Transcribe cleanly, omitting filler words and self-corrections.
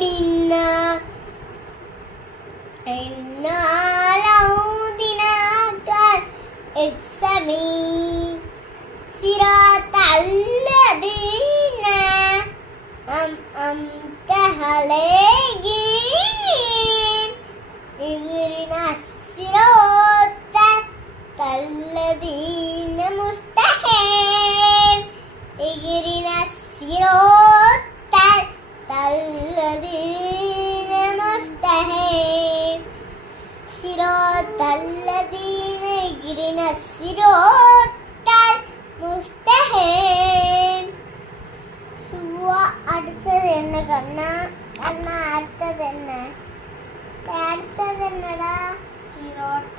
منا إنا له دينك السمين صراط الذين أنعمت عليهم اهدنا الصراط الذين مستقيم اهدنا الصراط الذين مستقيم صراط الذين اهدنا الصراط المستقيم சுவா அடுத்தது என்ன கண்ணா அண்ணா அடுத்தது என்னடா சிரோட்ட